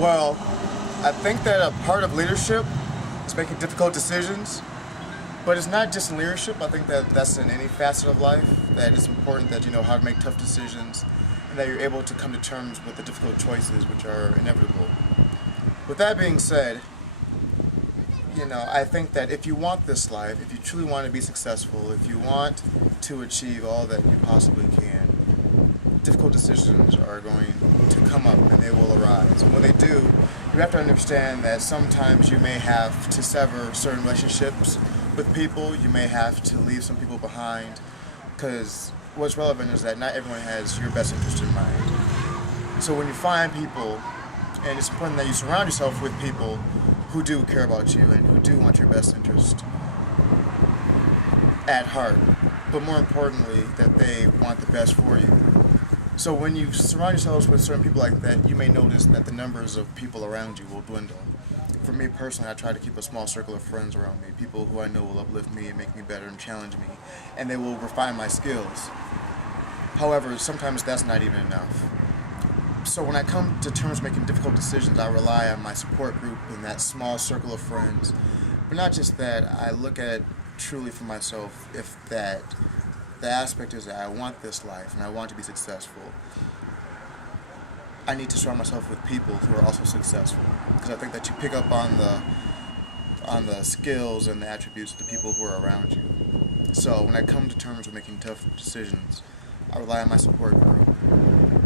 Well, I think that a part of leadership is making difficult decisions, but it's not just in leadership. I think that that's in any facet of life, that it's important that you know how to make tough decisions and that you're able to come to terms with the difficult choices which are inevitable. With that being said, you know, I think that if you want this life, if you truly want to be successful, if you want to achieve all that you possibly can, difficult decisions are going to come up and they will arise. And when they do, you have to understand that sometimes you may have to sever certain relationships with people, you may have to leave some people behind, because what's relevant is that not everyone has your best interest in mind. So when you find people, and it's important that you surround yourself with people who do care about you and who do want your best interest at heart, but more importantly, that they want the best for you. So when you surround yourselves with certain people like that, you may notice that the numbers of people around you will dwindle. For me personally, I try to keep a small circle of friends around me, people who I know will uplift me and make me better and challenge me, and they will refine my skills. However, sometimes that's not even enough. So when I come to terms making difficult decisions, I rely on my support group and that small circle of friends. But not just that, I look at truly for myself if that the aspect is that I want this life and I want to be successful. I need to surround myself with people who are also successful, because I think that you pick up on the skills and the attributes of the people who are around you. So when I come to terms with making tough decisions, I rely on my support group,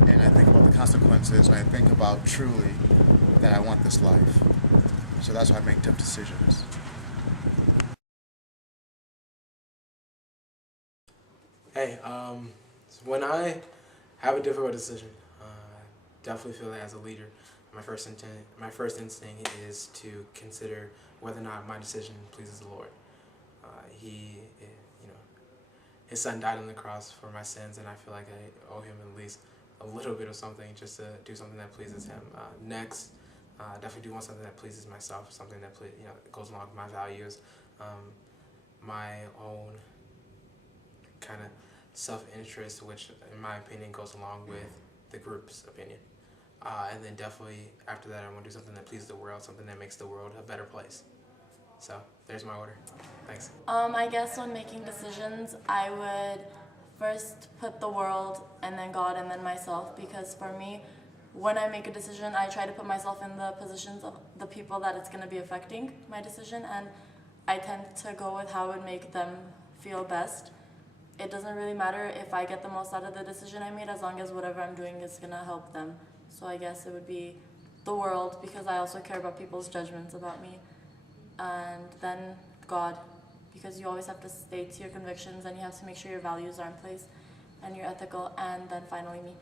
and I think about the consequences, and I think about truly that I want this life. So that's why I make tough decisions. Hey, when I have a difficult decision, definitely feel that as a leader, my first instinct is to consider whether or not my decision pleases the Lord. His son died on the cross for my sins, and I feel like I owe him at least a little bit of something just to do something that pleases him. Next, definitely do want something that pleases myself, something that goes along with my values, my own kind of self-interest, which in my opinion goes along with the group's opinion. And then definitely after that I want to do something that pleases the world, something that makes the world a better place. So there's my order. Thanks. I guess when making decisions, I would first put the world and then God and then myself, because for me, when I make a decision, I try to put myself in the positions of the people that it's going to be affecting my decision, and I tend to go with how it would make them feel best. It doesn't really matter if I get the most out of the decision I made, as long as whatever I'm doing is going to help them. So I guess it would be the world, because I also care about people's judgments about me. And then God, because you always have to stay to your convictions and you have to make sure your values are in place and you're ethical. And then finally me.